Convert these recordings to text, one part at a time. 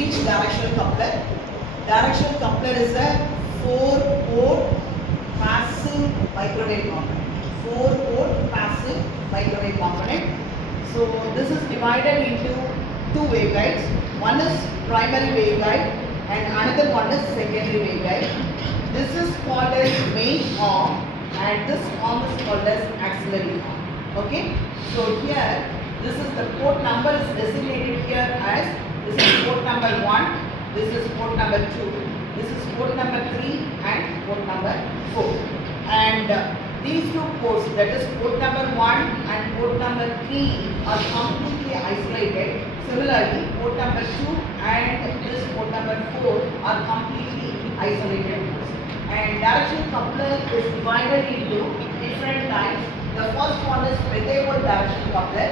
teach directional coupler. Directional coupler is a 4-port passive microwave component. 4-port passive microwave component. So this is divided into two waveguides. One is primary waveguide and another one is secondary waveguide. This is called as main arm and this arm is called as auxiliary arm. Okay. So here this is the port number is designated here as this is port number 1, this is port number 2, this is port number 3 and port number 4. And these two ports, that is port number 1 and port number 3 are completely isolated. Similarly, port number 2 and this port number 4 are completely isolated. And directional coupler is divided into different types. The first one is pentavolt directional coupler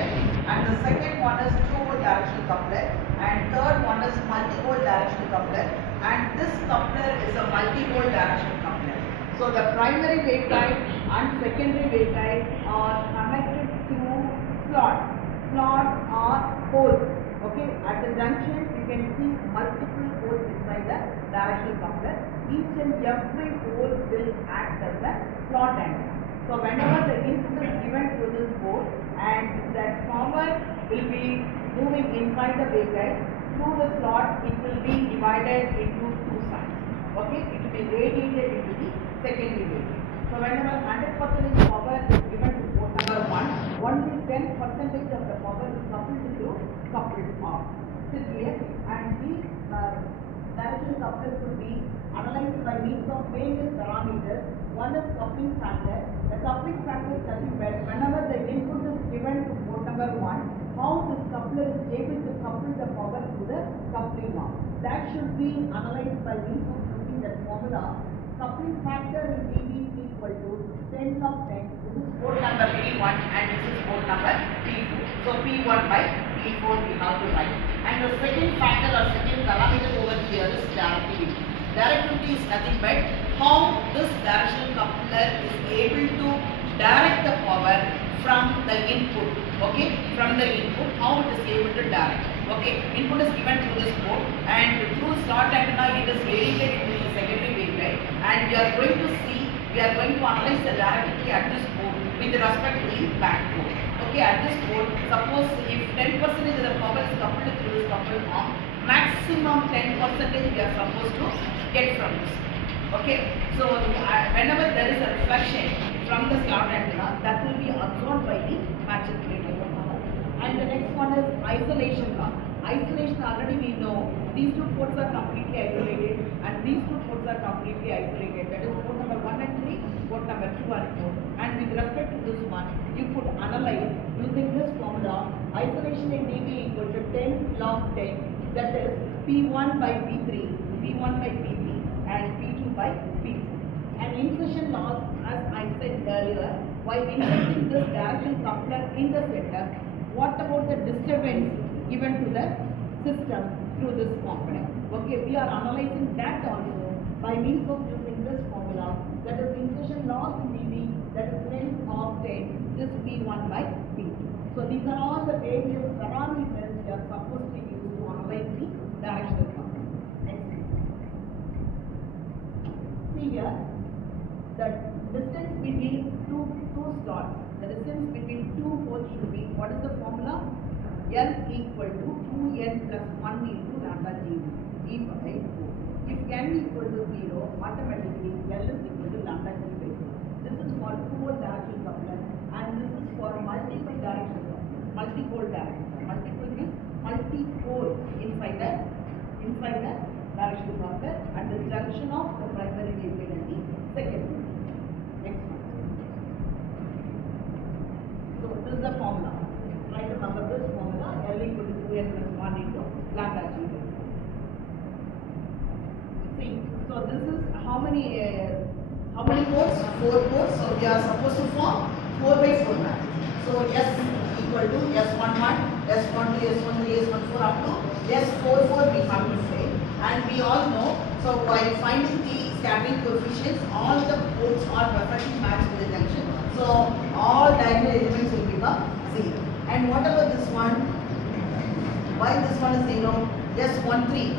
and the second one is 2-volt directional coupler and third one is multi-volt directional coupler and this coupler is a multi-volt directional coupler. So the primary waveguide and secondary waveguide are connected through slots. Slots are holes. Okay, at the junction you can see multiple holes inside the directional coupler. Each and every hole will act as a slot antenna. So whenever the input is given to this board and that power will be moving inside the waveguide through the slot, it will be divided into two sides. Okay, it will be radiated into the secondary waveguide. So whenever 100% power is given to port number 1, only 10% of the power is coupled through coupled arm. This is clear? And these directional couplers could be analyzed by means of various parameters. One is coupling factor. The coupling factor is nothing but whenever the input is given to port number 1, how this coupler is able to couple the power to the coupling arm. That should be analyzed by means of using that formula. Coupling factor in dB is equal to 10 log 10. This is port number P1 and this is port number P4. So P1 by P4 we have to write. And the second factor or second parameter over here is directivity. Directivity is nothing but how this directional coupler is able to direct the power from the input. Okay, from the input, how it is able to direct. Okay, input is given through this port and through slot antenna it is radiated into the secondary waveguide and we are going to analyze the directivity at this port with respect to the back port. Okay, at this port, suppose if 10% of the power is coupled through this coupled arm, maximum 10% we are supposed to get from this. Okay, so whenever there is a reflection from the slot antenna, that will be absorbed by the matching plate. And the next one is isolation loss. Isolation already we know these two ports are completely isolated and these two ports are completely isolated. That is port number 1 and 3, port number 2 and 4. And with respect to this one, you could analyze using this formula. Isolation in dB equal to 10 log 10. That is P1 by P3, P1 by P3 and P2 by P4. And insertion loss, as I said earlier, while inserting this directional coupler in the center, what about the disturbance given to the system through this component? Okay, we are analyzing that also by means of using this formula, that is insertion loss in dB, that is 10 of 10, this P1 by P2. So these are all the various parameters we are supposed to use to analyze the directional coupler. Next. See here, the distance between two slots, the distance between two holes should be, what is the formula? L equal to 2n plus 1 into lambda g by 4. If n equal to 0, automatically L is equal to lambda g by 4. This is for 2-volt directional coupler and this is for multiple directional coupler, multi-pole directional. Multiple means multi-pole inside the directional coupler at the junction of the primary waveguide and the secondary. Next one. So this is the formula. Try to remember this formula. L equal to 2n plus 1 into lambda g. See, so this is how many ports? 4 ports. So we are supposed to form 4 by 4 matrix. So S equal to S11, S12, S13, S14 up to S44 we have to say. And we all know, so while finding the scattering coefficients, all the ports are perfectly matched with the junction. So all diagonal elements will become 0. And what about this one? Why this one is 0? S13.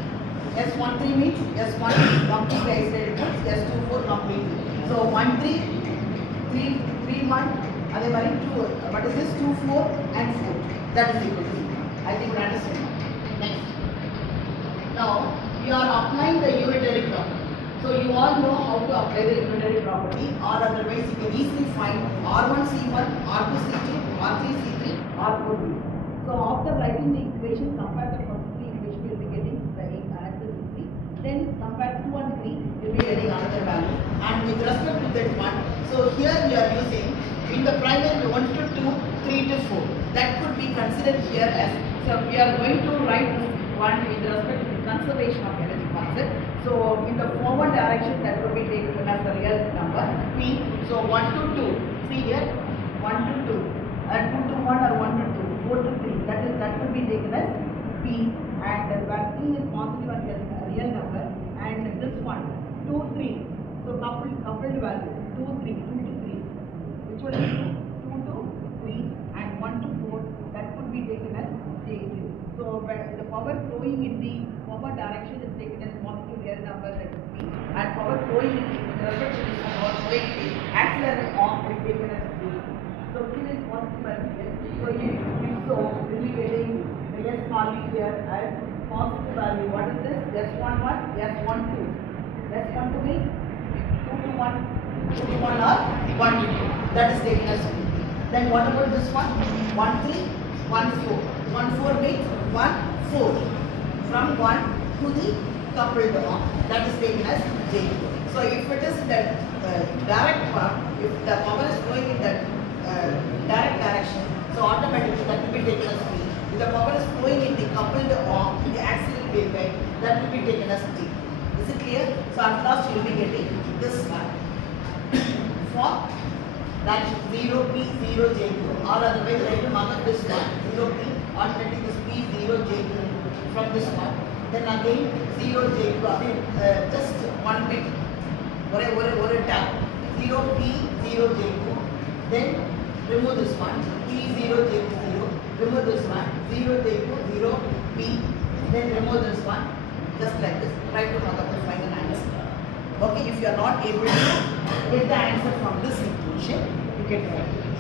S13 means S1 complete isolated groups, S24 complete. So 1, 3, 3, 1, other mari 2, what is this? 2, 4 and 4. That is equal to 0. I think you understand. Next. Now, we are applying the unitary property. So, you all know how to apply the unitary property, or otherwise you can easily find R1C1, R2C2, R3C3, R4C3. So, after writing the equation, compare the first three equation, you will be getting the answer is 3. Then, compare 2 and 3, you will be getting another value. And with respect to that one, so here we are using, in the primary 1 to 2, 3 to 4. That could be considered here as, so we are going to write this one with respect to the conservation of energy concept. So in the forward direction, that will be taken as the real number P. So 1 to 2. See here, 1 to 2, 2 to 1 or 1 to 2, 4 to 3. That will be taken as P. And where P is positive and real number. And this one, 2, 3. So coupled value, 2, 3, 2 to 3. Which one is 2 to 3 and 1 to 4. That could be taken as J2. So the power flowing in the forward direction is taken as positive real number, that is P, and power flowing in the reverse direction or flowing in the accelerated arm is taken as P. So Q is positive and here. So if so, we'll be getting the S value here as positive value. What is this? S11, S12. S12 means 2 to 1, 2 to 1 or 1 to 2. That is taken as P. Then what about this one? 1, 3, 1, 4. 1, 4 means 1, 4. From 1 to the coupled arm. That is taken as J. So if it is in the direct one, if the power is flowing in the direct direction, so automatically that will be taken as P. If the power is flowing in the coupled arm, in the accelerated wave, that will be taken as T. Is it clear? So at last you will be getting this one. For that 0P, 0J2, or otherwise try to mark up this one, 0P, alternating this P, 0J2 from this one. Then again 0J2, again just one bit, one tap, 0P, 0J2. Then remove this one, P, 0J2, 0. Remove this one, 0J2, 0P. Then remove this one, just like this. Try to mark up the final answer. Okay, if you are not able to get the answer from this equation, you can try this.